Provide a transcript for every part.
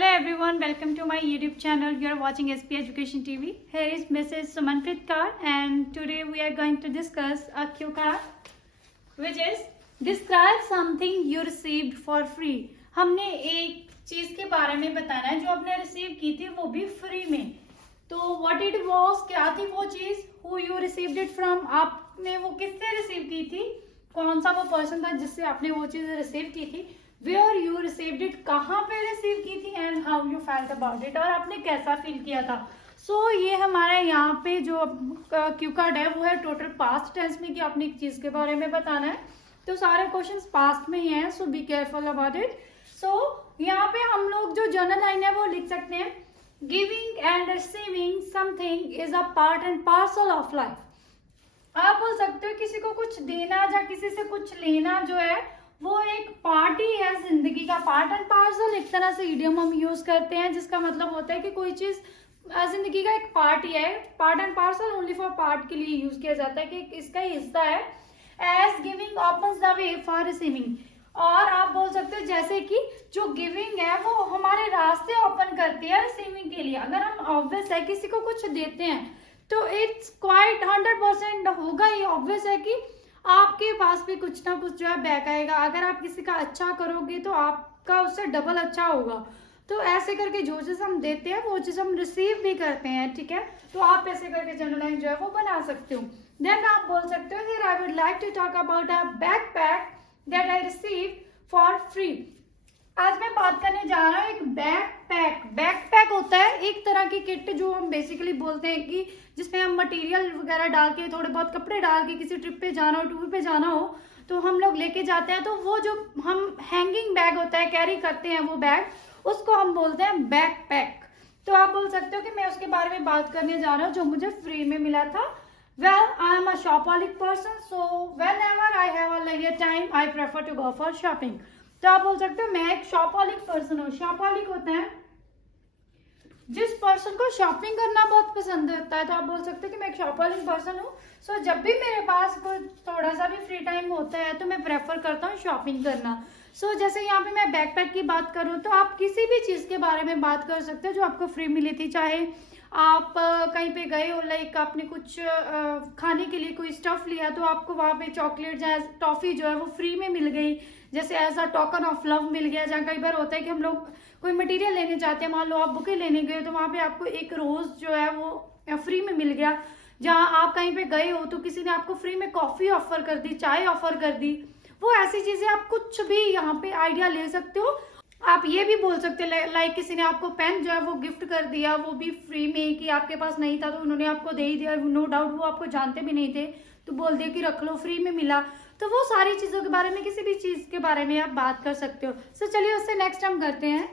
Hello everyone, welcome to my YouTube channel. You are watching SP Education TV. Here is Mrs. Sumanpreet Kaur and today we are going to discuss a cue card which is describe something you received for free. हमने एक चीज के बारे में बताना है जो आपने रिसीव की थी वो भी फ्री में. तो what it was, क्या थी वो चीज, who you received it from, आपने वो किससे रिसीव की थी, कौन सा वो पर्सन था जिससे आपने वो चीज रिसीव की थी, वेयर यू रिसीव्ड इट, कहाँ पे रिसीव की थी, and how you felt about it, और आपने कैसा फील किया था. सो ये हमारा यहाँ पे जो क्यू कार्ड है वो है टोटल पास्ट टेंस में कि आपने एक चीज के बारे में बताना है. तो सारे क्वेश्चंस पास्ट में ही हैं, सो बी केयरफुल अबाउट इट. सो यहाँ पे हम लोग जो जर्नल लाइन है वो लिख सकते हैं, giving and receiving something is a part and parcel of life. आप बोल सकते हो किसी को कुछ देना या किसी से कुछ लेना जो है वो एक पार्ट ही है जिंदगी का. पार्ट एंड पार्सल एक तरह से इडियम हम यूज करते हैं जिसका मतलब होता है कि कोई चीज जिंदगी का एक पार्ट ही है. Part and parcel only for part के लिए यूज किया जाता है कि इसका ही हिस्सा है. As giving opens the way for receiving, और आप बोल सकते हो जैसे कि जो गिविंग है वो हमारे रास्ते ओपन करती है रिसीविंग के लिए. अगर हम ऑब्वियस है किसी को कुछ देते हैं तो इट्स क्वाइट 100% होगा ही ऑब्वियस है कि आपके पास भी कुछ ना कुछ जो है बैक आएगा. अगर आप किसी का अच्छा करोगे तो आपका उससे डबल अच्छा होगा. तो ऐसे करके जो चीज हम देते हैं वो चीज हम रिसीव भी करते हैं. ठीक है, तो आप ऐसे करके जनरल लाइन जो है वो बना सकते हो. देन आप बोल सकते हो here I would like to talk about a backpack that I receive for free. आज मैं बात करने जा रहा हूँ एक बैकपैक. बैकपैक होता है एक तरह की किट जो हम बेसिकली बोलते हैं कि जिसमें हम मटेरियल वगैरह डाल के थोड़े बहुत कपड़े डाल के किसी ट्रिप पे जाना हो, टूर पे जाना हो तो हम लोग लेके जाते हैं. तो वो जो हम हैंगिंग बैग होता है कैरी करते हैं वो बैग, उसको हम बोलते हैं बैकपैक. तो आप बोल सकते हो कि मैं उसके बारे में बात करने जा रहा हूँ जो मुझे फ्री में मिला था. Well, I am a shopaholic person, so whenever I have a leisure time, I prefer to go for shopping. तो आप बोल सकते हो मैं एक शॉपहॉलिक पर्सन हूँ. शॉपहॉलिक होता है जिस पर्सन को शॉपिंग करना बहुत पसंद होता है. तो आप बोल सकते हो कि मैं एक शॉपहॉलिक पर्सन हूँ. सो जब भी मेरे पास कोई थोड़ा सा भी फ्री टाइम होता है तो मैं प्रेफर करता हूँ शॉपिंग करना. सो जैसे यहाँ पे मैं बैकपैक की बात करूँ तो आप किसी भी चीज़ के बारे में बात कर सकते हो जो आपको फ्री मिली थी. चाहे आप कहीं पे गए हो, लाइक आपने कुछ खाने के लिए कोई स्टफ लिया तो आपको वहाँ पे चॉकलेट या टॉफी जो है वो फ्री में मिल गई, जैसे as a token of love मिल गया. जहाँ कई बार होता है कि हम लोग कोई मटेरियल लेने जाते हैं, मान लो आप बुके लेने गए तो वहाँ पे आपको एक रोज जो है वो फ्री में मिल गया. जहाँ आप कहीं पे गए हो तो किसी ने आपको फ्री में कॉफी ऑफर कर दी, चाय ऑफर कर दी. वो ऐसी चीजें आप कुछ भी यहाँ पे आइडिया ले सकते हो. आप ये भी बोल सकते हो लाइक किसी ने आपको पेन जो है वो गिफ्ट कर दिया, वो भी फ्री में, कि आपके पास नहीं था तो उन्होंने आपको दे ही दिया. नो डाउट वो आपको जानते भी नहीं थे तो बोल दिया कि रख लो, फ्री में मिला. तो वो सारी चीजों के बारे में, किसी भी चीज के बारे में आप बात कर सकते हो. सो चलिए उससे नेक्स्ट हम करते हैं.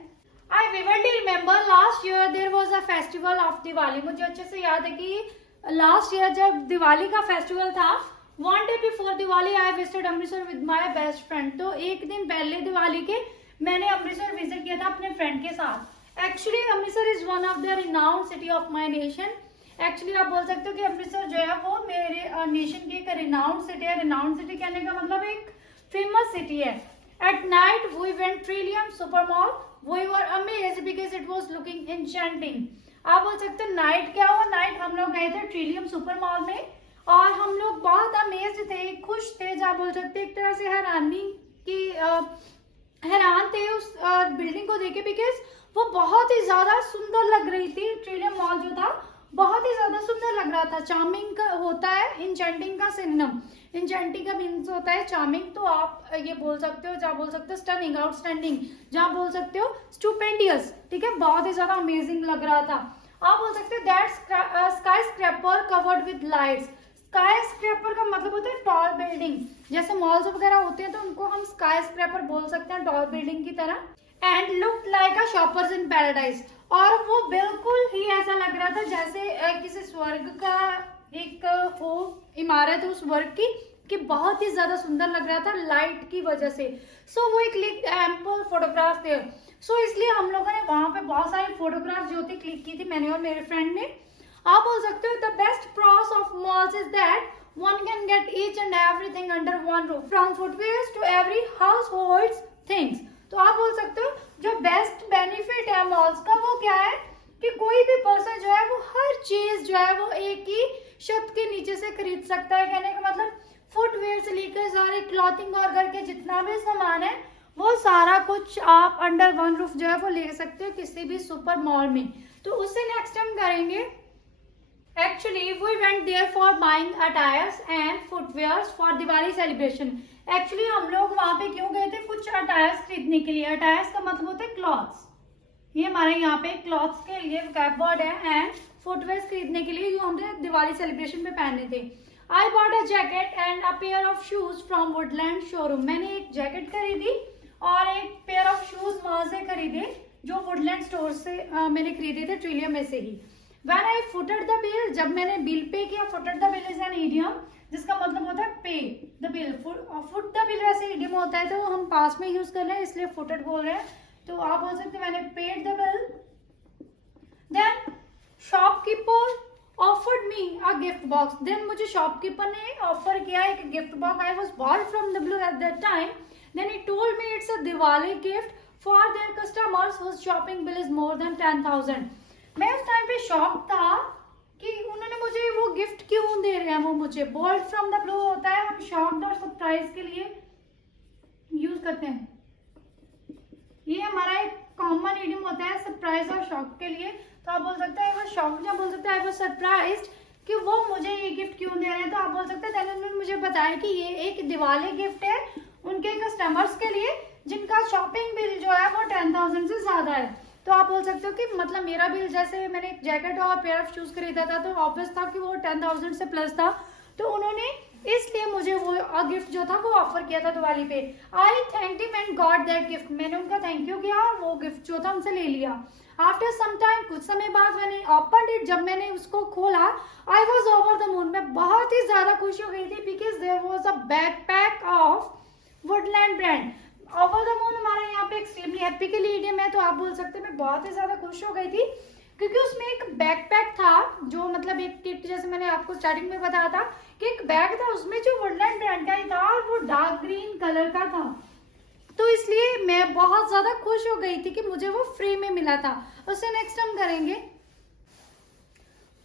I vividly remember last year there was a festival of Diwali. मुझे अच्छे से याद है कि लास्ट ईयर जब दिवाली का फेस्टिवल था, one day before Diwali I visited Amritsar with my best friend. तो एक दिन पहले दिवाली के मैंने अमृतसर विजिट किया था अपने फ्रेंड के साथ. Actually Amritsar is one of the renowned city of my nation. Actually आप बोल सकते हो कि अमृतसर जो है वो मेरे नेशन की एक रिनाउंड सिटी है. रिनाउंड सिटी कहने का मतलब एक फेमस सिटी है. At night we went Trillium super mall. We were amazed because it was looking enchanting. आप बोल सकते हो नाइट क्या हुआ, नाइट हम लोग गए थे ट्रिलियम सुपर मॉल में और हम लोग बहुत अमेज्ड थे, खुश थे. जहाँ बोल सकते एक तरह से हैरान थे उस बिल्डिंग को देखे बिकॉज वो बहुत ही ज्यादा सुंदर लग रही थी. ट्रिलियम मॉल जो था बहुत ही ज्यादा सुंदर लग रहा था. चार्मिंग का होता है इंचेंटिंग का सिनोनिम. इंचेंटिंग का मीन्स होता है चार्मिंग. तो आप ये बोल सकते हो, जहाँ बोल सकते हो स्टनिंग, आउटस्टैंडिंग, जहाँ बोल सकते हो स्टुपेंडियस. ठीक है, बहुत ही ज्यादा अमेजिंग लग रहा था. आप बोल सकते हो that sky scraper covered with lights. Sky scraper का मतलब होता है टॉल बिल्डिंग. जैसे मॉल्स वगैरह होते हैं तो उनको हम स्काई स्क्रैपर बोल सकते हैं, टॉल बिल्डिंग की तरह. And look like a shoppers in paradise. और वो बिल्कुल ही ऐसा लग रहा था जैसे किसी स्वर्ग का एक हो इमारत उस स्वर्ग की, कि बहुत ही ज्यादा सुंदर लग रहा था लाइट की वजह से. सो वो एक एम्पल फोटोग्राफ थे. सो इसलिए हम लोगों ने वहां पे बहुत सारी फोटोग्राफ जो थी क्लिक की थी, मैंने और मेरे फ्रेंड ने. आप बोल सकते हो the best pros of malls is that one can get each and everything under one roof, from footwears to every household things. तो आप बोल सकते हो जो बेस्ट बेनिफिट है है मॉल्स का वो क्या है कि कोई भी पर्सन जो है वो हर चीज जो है वो एक ही छत के नीचे से खरीद सकता है। कहने का मतलब फुटवेयर से लेकर सारे क्लॉथिंग और घर के जितना भी सामान है वो सारा कुछ आप अंडर वन रूफ जो है वो ले सकते हो किसी भी सुपर मॉल में। तो उससे नेक्स्ट हम करेंगे actually we went there for buying attires and footwears for Diwali celebration. Actually हम लोग वहां पे क्यों गए थे, कुछ अटायर्स खरीदने के लिए। अटायर्स का मतलब होता है क्लॉथ्स, ये हमारे यहाँ पे क्लॉथ्स के लिए वर्ड है, एंड फुटवेयर खरीदने के लिए जो हमने दिवाली सेलिब्रेशन में पहने थे। I bought a jacket and a pair of shoes from Woodland showroom. मैंने एक जैकेट खरीदी और एक पेयर ऑफ शूज वहां से खरीदे जो वुडलैंड स्टोर से मैंने खरीदे थे, ट्रिलियम में से ही। When I footed the bill, जब मैंने बिल पे किया, footed the bill is an idiom जिसका मतलब होता है पे the bill. Foot the bill वैसे इडियम होता है तो हम पास में यूज कर रहे हैं इसलिए फुटेड बोल रहे हैं। तो आप बोल सकते हैं मैंने paid the bill. Then shopkeeper offered me a gift box. Then मुझे शॉपकीपर ने ऑफर किया एक gift box. I was bored from the blue at that time. Then he told me it's a Diwali gift for their customers whose shopping bill is more than 10,000। मैं उस time पे shock था कि उन्होंने मुझे वो गिफ्ट क्यों दे रहे हैं। वो मुझे बॉल्ड फ्रॉम द ब्लू होता है, हम शॉक्ड और सरप्राइज के लिए यूज करते हैं। ये हमारा एक कॉमन इडियम होता है सरप्राइज और शॉक के लिए। तो आप बोल सकते हैं वो शॉक, या बोल सकते हैं आई वाज सरप्राइज्ड कि वो मुझे ये गिफ्ट क्यों दे रहे हैं। तो आप बोल सकते हैं उन्होंने मुझे बताया कि ये एक दिवाली गिफ्ट है उनके कस्टमर्स के लिए जिनका शॉपिंग बिल जो है वो 10,000 से ज्यादा है। तो आप बोल सकते हो कि मतलब मेरा बिल, जैसे मैंने एक जैकेट और पेयर ऑफ शूज खरीदा था तो ऑब्वियस था कि वो 10,000 से प्लस था, तो उन्होंने इसलिए मुझे वो गिफ्ट जो था वो ऑफर किया था दिवाली पे। आई thank him and got that gift. मैंने उनका थैंक यू किया और वो गिफ्ट जो था उनसे ले लिया। आफ्टर सम टाइम, कुछ समय बाद मैंने ओपन इट, जब मैंने उसको खोला I was over the moon. मैं बहुत ही ज्यादा खुश हो गई थी because there was a backpack of Woodland brand. Over the moon हमारे यहाँ पे एक्सट्रीमली हैप्पी के लिए इडियम है। तो आप बोल सकते हैं मैं बहुत ही ज्यादा खुश हो गई थी क्योंकि उसमें एक बैकपैक था जो मतलब एक किट, जैसे मैंने आपको स्टार्टिंग में बताया था कि एक बैग था उसमें जो वुडलैंड ब्रांड का ही था और वो डार्क ग्रीन कलर का था। तो इसलिए मैं बहुत ज्यादा खुश हो गई थी कि मुझे वो फ्री में मिला था। उससे नेक्स्ट हम करेंगे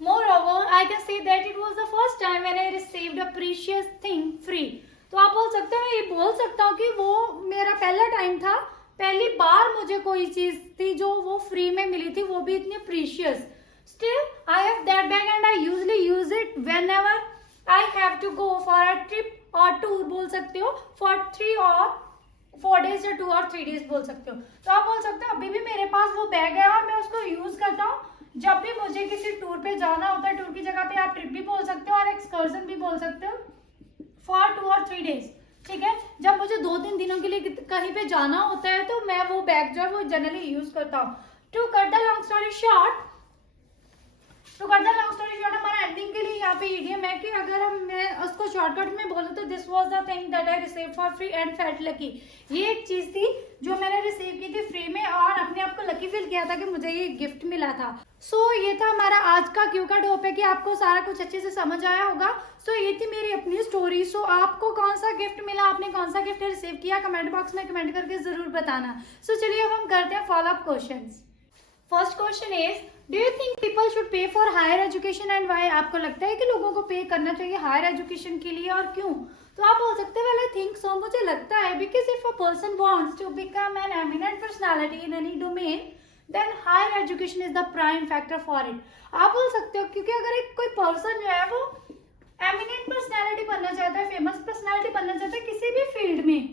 moreover I can say that it was the first time when I received a precious thing free। तो आप बोल सकते हो, मैं ये बोल सकता हूँ कि वो मेरा पहला टाइम था, पहली बार मुझे कोई चीज थी जो वो फ्री में मिली थी, वो भी इतनी precious. Still I have that bag and I usually use it whenever I have to go for a trip और टूर बोल सकते हो, फॉर 3 और 4 डेज या 2 और 3 डेज बोल सकते हो। तो आप बोल सकते हो अभी भी मेरे पास वो बैग है और मैं उसको यूज करता हूँ जब भी मुझे किसी टूर पे जाना होता है। टूर की जगह पे आप ट्रिप भी बोल सकते हो और एक्सकर्जन भी बोल सकते हो, फॉर 2 और 3 डेज। ठीक है, जब मुझे 2-3 दिनों के लिए कहीं पे जाना होता है तो मैं वो बैग जो है वो जनरली यूज करता हूँ। To cut the long story short हमारा एंडिंग के लिए यहाँ पे इडियम है कि अगर मैं उसको शॉर्टकट में बोलूँ तो this was the thing that I receive for free and felt lucky. ये एक चीज थी जो मैंने रिसीव की थी फ्री में और अपने आप को लकी फील किया था कि मुझे ये गिफ्ट मिला था। सो ये था हमारा आज का क्यू कार्ड। होप है कि आपको सारा कुछ अच्छे से समझ आया होगा। सो ये थी मेरी अपनी स्टोरी। सो आपको कौन सा गिफ्ट मिला, आपने कौन सा गिफ्ट रिसीव किया, कमेंट बॉक्स में कमेंट करके जरूर बताना। सो चलिए अब हम करते हैं follow up questions. First question is, do you think people should pay for higher education and why? आपको लगता है कि लोगों को पे करना चाहिए हायर एजुकेशन के लिए और क्यों? तो आप बोल सकते हैं वेल आई थिंक सो, मुझे लगता है because if a person wants to become an eminent personality in any domain then higher education is the prime factor for it. आप बोल सकते हो क्योंकि अगर एक कोई पर्सन जो है वो एमिनेंट पर्सनालिटी बनना चाहता है, फेमस पर्सनालिटी बनना चाहता है किसी भी फील्ड में,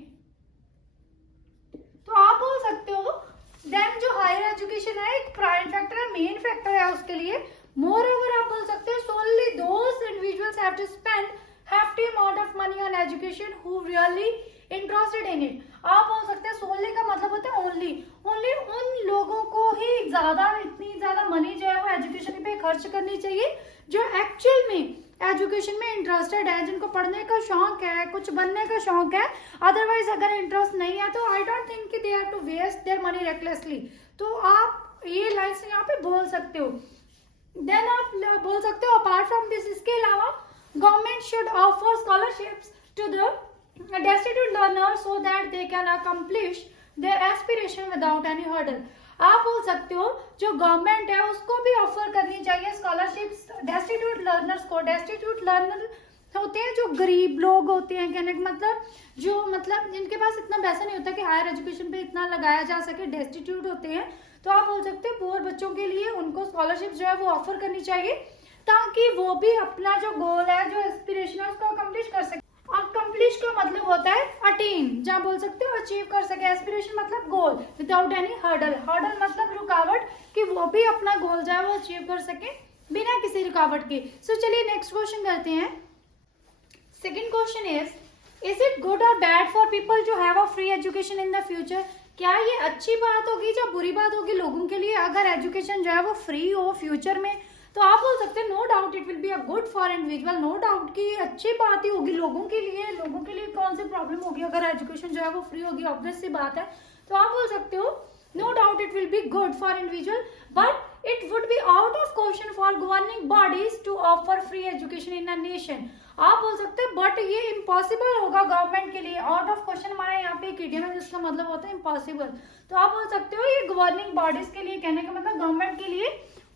तो आप बोल सकते हो देन जो हायर एजुकेशन है एक प्राइम फैक्टर है, मेन फैक्टर है उसके लिए। मोर ओवर आप बोल सकते हो so only those individuals have to spend hefty amount of money on education who really interested in it। आप बोल सकते हैं सोनली का मतलब होता है ओनली उन लोगों को ही इतनी ज्यादा मनी जो है वो एजुकेशन पे खर्च करनी चाहिए जो एक्चुअल में एजुकेशन में इंटरेस्टेड है, जिनको पढ़ने का शौक है, कुछ बनने का शौक है। अदरवाइज अगर इंटरेस्ट नहीं है तो आई डोंट थिंक कि they have to waste their money recklessly. तो आप ये लाइन्स यहाँ पे बोल सकते हो। देन आप बोल सकते हो अपार्ट फ्रॉम दिस, इसके अलावा government should offer scholarships to the destitute learners so that they can accomplish their aspiration without any hurdle। आप बोल सकते हो जो गवर्नमेंट है उसको भी ऑफर करनी चाहिए स्कॉलरशिप्स डेस्टिट्यूट लर्नर्स को। डेस्टिट्यूट लर्नर होते हैं जो गरीब लोग होते हैं, कहने का मतलब जो मतलब जिनके पास इतना पैसा नहीं होता कि हायर एजुकेशन पे इतना लगाया जा सके, डेस्टिट्यूट होते हैं। तो आप बोल सकते हैं पुअर बच्चों के लिए उनको स्कॉलरशिप जो है वो ऑफर करनी चाहिए ताकि वो भी अपना जो गोल है, जो एस्पिरेशन है, उसको अकम्प्लिश कर सके। अकम्प्लिश का मतलब होता है अटेन, जहाँ बोल सकते हो अचीव कर सके। एस्पिरेशन मतलब गोल विदाउट एनी हर्डल। हर्डल मतलब रुकावट, कि वो भी अपना गोल जो है वो अचीव कर सके बिना किसी रुकावट के। सो चलिए नेक्स्ट क्वेश्चन करते हैं। Second question is it good और bad for people to have a free education in the future? क्या ये अच्छी बात होगी या बुरी बात होगी लोगों के लिए अगर एजुकेशन जो है वो फ्री हो फ्यूचर में? तो आप बोल सकते हैं no doubt it will be a good for individual. No doubt कि अच्छी बात ही होगी लोगों के लिए। लोगों के लिए कौन सी प्रॉब्लम होगी अगर एजुकेशन जो है वो फ्री होगी, ऑब्वियस सी बात है। तो आप बोल सकते हो no doubt it will be good for individual but it would be out of question for governing bodies to offer free education in a nation. आप बोल सकते हैं बट ये इम्पॉसिबल होगा गवर्नमेंट के लिए। आउट ऑफ क्वेश्चन हमारा यहाँ पे एक इडियम है जिसका मतलब होता है इम्पॉसिबल। तो आप बोल सकते हो ये गवर्निंग बॉडीज के लिए, कहने का मतलब गवर्नमेंट के लिए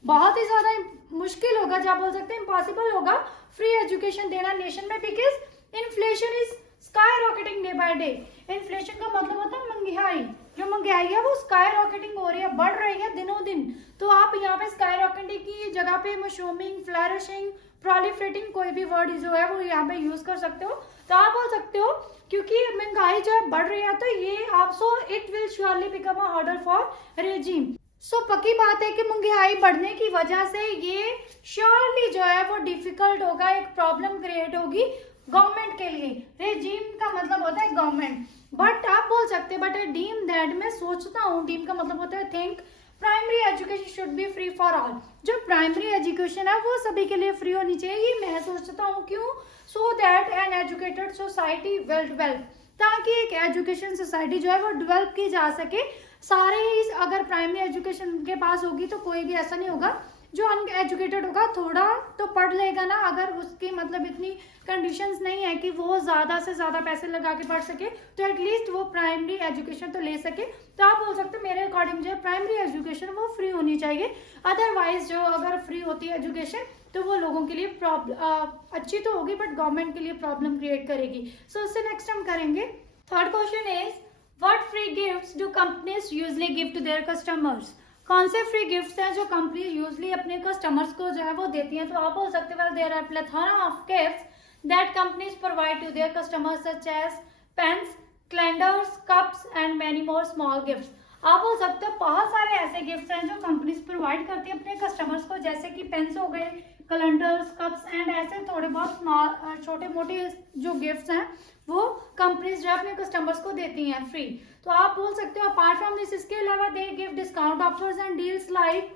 बहुत ही ज्यादा मुश्किल होगा, जहाँ बोल सकते हैं इम्पॉसिबल होगा फ्री एजुकेशन देना नेशन में, because inflation is sky rocketing day by day. Inflation का मतलब होता है महंगाई। जो महंगाई है वो स्काई रॉकेटिंग हो रही है, बढ़ रही है दिनों दिन। तो आप यहाँ पे स्काई रॉकेटिंग की जगह पे मशरूमिंग, फ्लरिशिंग, प्रोलिफरेटिंग कोई भी वर्ड जो है वो यहाँ पे यूज कर सकते हो। तो आप बोल सकते हो क्योंकि महंगाई जो है बढ़ रही है तो ये आप so it will surely become a hurdle for regime. So पक्की बात है कि महंगाई बढ़ने की वजह से ये श्योरली जो है वो डिफिकल्ट होगा, एक प्रॉब्लम क्रिएट होगी गवर्नमेंट के लिए। रेजिम का मतलब होता है गवर्नमेंट। बट आप बोल सकते हैं बट आई डीम दैट, मैं सोचता हूँ, डीम का मतलब होता है think, primary education should be free for all. जो प्राइमरी एजुकेशन है वो सभी के लिए फ्री होनी चाहिए, ये मैं सोचता हूँ। क्यों? So that an educated society will develop, ताकि एक एजुकेशन सोसाइटी जो है वो डेवलप की जा सके। सारे ही अगर प्राइमरी एजुकेशन के पास होगी तो कोई भी ऐसा नहीं होगा जो अनएजुकेटेड होगा, थोड़ा तो पढ़ लेगा ना, अगर उसकी मतलब इतनी कंडीशंस नहीं है कि वो ज्यादा से ज्यादा पैसे लगा के पढ़ सके तो एटलीस्ट वो प्राइमरी एजुकेशन तो ले सके। तो आप बोल सकते हैं मेरे अकॉर्डिंग जो है प्राइमरी एजुकेशन वो फ्री होनी चाहिए। अदरवाइज जो अगर फ्री होती है एजुकेशन तो वो लोगों के लिए अच्छी तो होगी बट गवर्नमेंट के लिए प्रॉब्लम क्रिएट करेगी। सो उससे नेक्स्ट हम करेंगे। Third question is what free gifts do companies usually give to their customers? कौन से फ्री गिफ्ट्स हैं जो कंपनी यूजुअली अपने कस्टमर्स को जो है वो देती हैं? तो आप बोल सकते हैं there are plethora of gifts that companies provide to their customers such as pens, calendars, cups and many more small gifts. आप बोल सकते हो बहुत सारे ऐसे गिफ्ट्स हैं जो कंपनीज प्रोवाइड करती है अपने कस्टमर्स को, जैसे कि पेन्स हो गए, कैलेंडर्स, कप्स एंड ऐसे थोड़े बहुत स्मॉल छोटे मोटे जो गिफ्ट्स हैं वो कंपनीज जो अपने कस्टमर्स को देती हैं फ्री। तो आप बोल सकते हो अपार्ट फ्रॉम दिस, इसके अलावा they give discount offers and deals like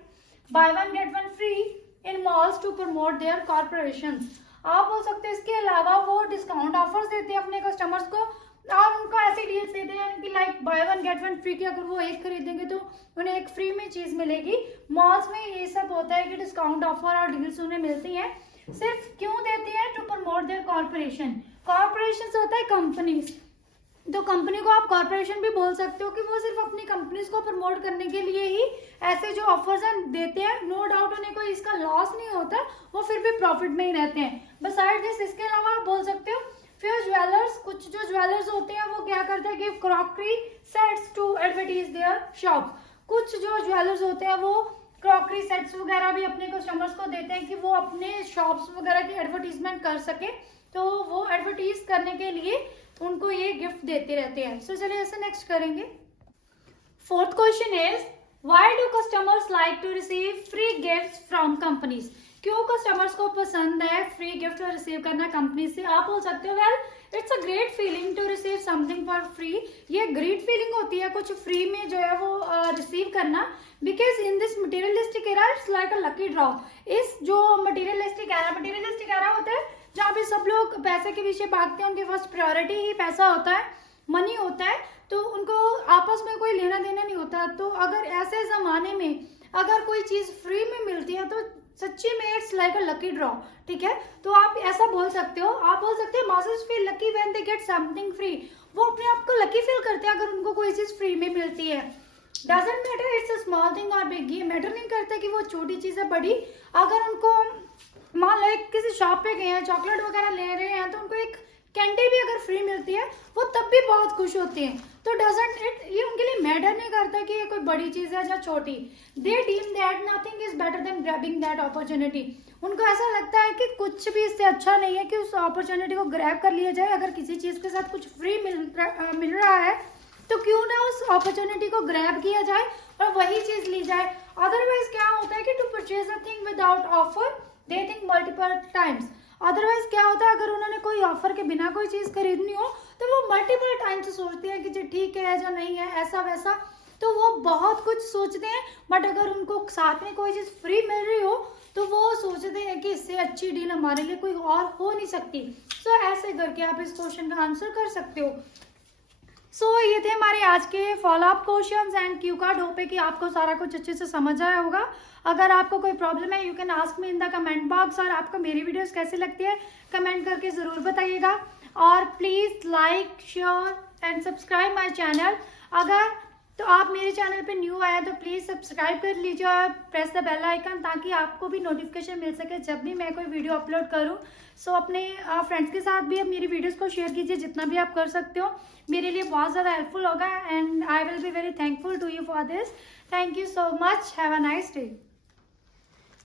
buy one get one free in malls to promote their corporations. आप बोल सकते हैं इसके अलावा वो डिस्काउंट ऑफर्स देते हैं अपने कस्टमर्स को और उनको ऐसे डील्स देते हैं कि like buy one get one free की अगर वो एक खरीदेंगे तो उन्हें एक फ्री में चीज मिलेगी। मॉल्स में ये सब होता है कि डिस्काउंट ऑफर और डील्स उन्हें मिलती हैं। सिर्फ क्यों देती है? To promote their corporation. Corporation होता है कंपनीज, तो कंपनी को आप कॉर्पोरेशन भी बोल सकते हो कि वो सिर्फ अपनी कंपनीज को प्रमोट करने के लिए ही ऐसे जो ऑफर्स देते हैं। नो डाउट उन्हें कोई इसका लॉस नहीं होता, वो फिर भी प्रॉफिट में ही रहते हैं। बिसाइड दिस, इसके अलावा आप बोल सकते हो फिर ज्वेलर्स, कुछ जो ज्वेलर्स होते हैं वो क्या करते हैं, give crockery sets to advertise their shop. कुछ जो ज्वेलर्स होते हैं वो क्रॉकरी सेट्स वगैरह भी अपने कस्टमर्स को देते हैं कि वो अपने शॉप्स वगैरह की एडवर्टीजमेंट कर सके, तो वो एडवर्टीज करने के लिए उनको ये गिफ्ट देते रहते हैं। सो चलिए ऐसे नेक्स्ट करेंगे। Fourth question is why do customers like to receive free gifts from companies? क्यों कस्टमर्स को पसंद है फ्री गिफ्ट रिसीव करना कंपनी से? आप बोल सकते हो well it's a great feeling to receive something for free. ये ग्रेट फीलिंग होती है कुछ फ्री में जो है वो रिसीव करना, because in this materialistic era it's like a lucky draw. इस जो मटेरियलिस्टिक एरा होता है जहाँ पे सब लोग पैसे के पीछे भागते हैं, उनकी फर्स्ट प्रायोरिटी ही पैसा होता है, मनी होता है, तो उनको आपस में कोई लेना देना नहीं होता। तो अगर ऐसे जमाने में अगर कोई चीज फ्री में मिलती है तो सच्ची में it's like a lucky draw. ठीक है, तो आप ऐसा बोल सकते हो। आप बोल सकते हो masses feel lucky when they get something free. वो अपने आप को लकी फील करते हैं अगर उनको कोई चीज फ्री में मिलती है। Doesn't matter it's a small thing और बिग, ये मैटर नहीं करता कि वो छोटी चीज़ है बड़ी। अगर उनको मान लो एक किसी शॉप पे गए हैं, चॉकलेट वगैरह ले रहे हैं, तो उनको एक कैंडी भी अगर फ्री मिलती है वो तब भी बहुत खुश होते हैं। तो डजेंट इट, ये उनके लिए मैटर नहीं करता कि ये कोई बड़ी चीज़ है या छोटी। They deem that nothing is better than grabbing that opportunity. उनको ऐसा लगता है कि कुछ भी इससे अच्छा नहीं है कि उस अपॉर्चुनिटी को ग्रैब कर लिया जाए। अगर किसी चीज़ के साथ कुछ फ्री मिल रहा है तो क्यों ना उस अपॉर्चुनिटी को ग्रैब किया जाए और वही चीज़ ली जाए। अदरवाइज क्या होता है कि to purchase a thing without offer they think multiple times. Otherwise क्या होता है, अगर उन्होंने कोई ऑफर के बिना कोई चीज़ खरीदनी हो तो वो मल्टीपल टाइम्स सोचते हैं कि जी ठीक है या नहीं है, ऐसा वैसा, तो वो बहुत कुछ सोचते हैं। बट अगर उनको साथ में कोई चीज़ फ्री मिल रही हो तो वो सोचते हैं कि इससे अच्छी डील हमारे लिए कोई और हो नहीं सकती। सो ऐसे करके आप इस क्वेश्चन का आंसर कर सकते हो। ये थे हमारे आज के follow up questions and Q card. Hope है कि आपको सारा कुछ अच्छे से समझ आया होगा। अगर आपको कोई प्रॉब्लम है you can ask me in the comment box. और आपको मेरी वीडियोस कैसी लगती है कमेंट करके ज़रूर बताइएगा। और please like share and subscribe my channel. अगर तो आप मेरे चैनल पे न्यू आए तो प्लीज़ सब्सक्राइब कर लीजिए और प्रेस द बेल आइकन, ताकि आपको भी नोटिफिकेशन मिल सके जब भी मैं कोई वीडियो अपलोड करूं। अपने फ्रेंड्स के साथ भी आप मेरी वीडियोस को शेयर कीजिए जितना भी आप कर सकते हो, मेरे लिए बहुत ज़्यादा हेल्पफुल होगा and I will be very thankful to you for this. Thank you so much, have a nice day.